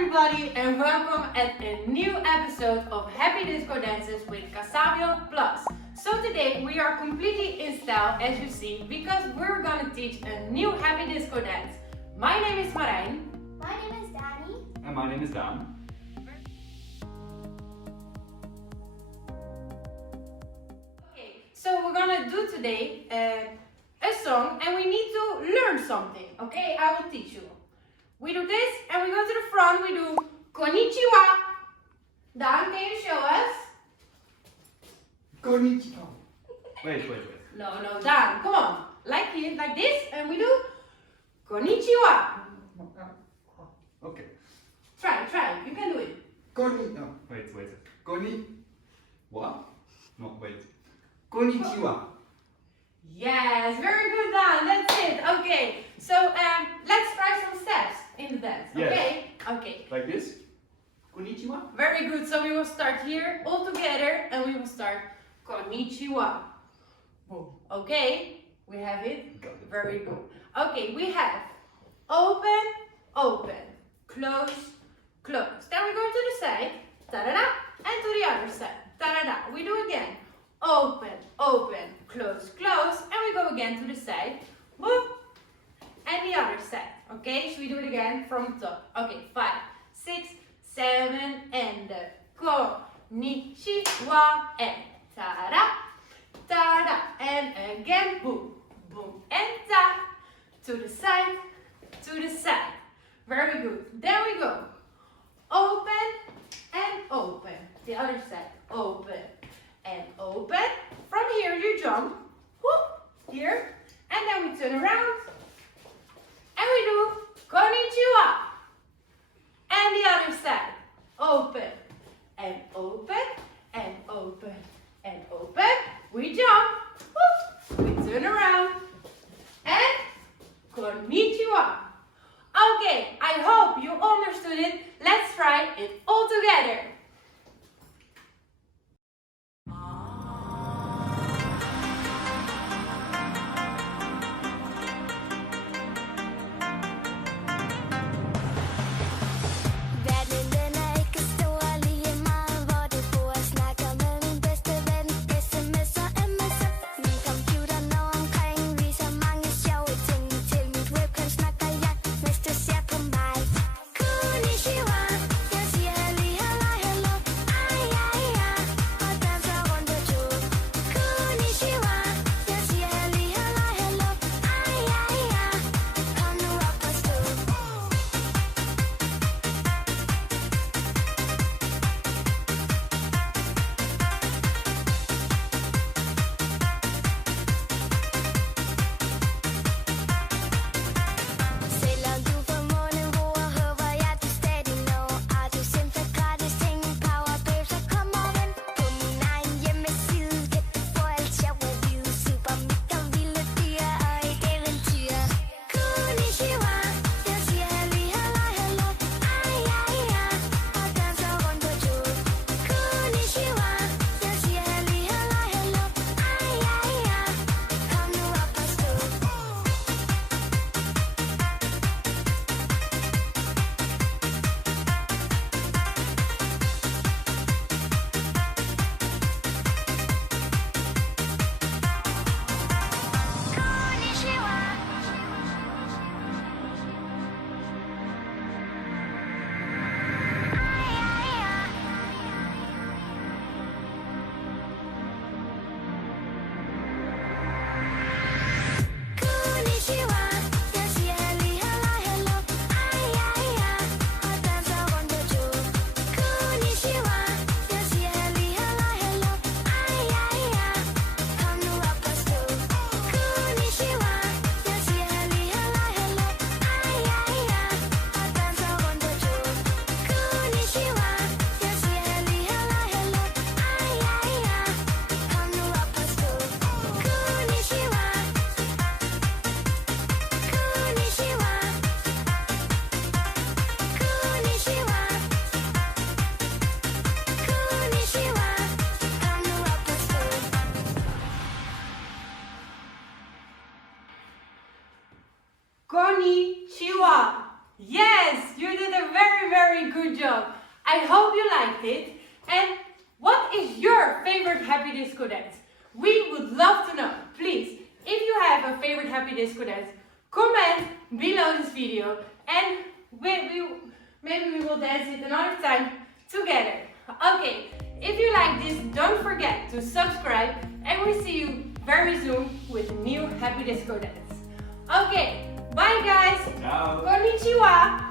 everybody and welcome at a new episode of Happy Disco Dances with Savio Plus. So today we are completely in style as you see because we're gonna teach a new happy disco dance. My name is Marijn. My name is Dani. And my name is Daan. Okay, so we're gonna do today a song and we need to learn something. Okay, I will teach you. We do this and we go to the front, we do konnichiwa. Daan, can you show us? Konnichiwa. Wait. No, Daan, come on. Like this and we do konnichiwa. Okay. Try, you can do it. No, wait. What? No, wait. Konnichiwa. Yes, very good, Daan. That's it. Okay, so let's try some steps in the dance. Yes. Okay. Like this? Konnichiwa. Very good. So we will start here all together and we will start konnichiwa. Boom. Okay, we have it. Got it. Very good. Okay, we have open, close. Then we go to the side, ta-da-da, and to the other side, ta-da-da. We do again. Open, close, and we go again to the side, whoop, and the other side. Okay, so we do it again from the top. Okay, 5, 6, 7, and konnichiwa, and ta-da, and again, boom, and ta, to the side. Very good. Then we go. Open and open. The other side. Open and open. From here you jump. Whoop, here. And then we turn around. And we do konnichiwa. And the other side. Open and open and open and open. We jump. Whoop, we turn around. And konnichiwa. Okay, I hope you understood it. Let's try it all together. very good job. I hope you liked it. And what is your favorite happy disco dance? We would love to know. Please, if you have a favorite happy disco dance, comment below this video and maybe we will dance it another time together. Okay, if you like this, don't forget to subscribe and we see you very soon with a new happy disco dance. Okay, bye guys. Ciao. Konnichiwa.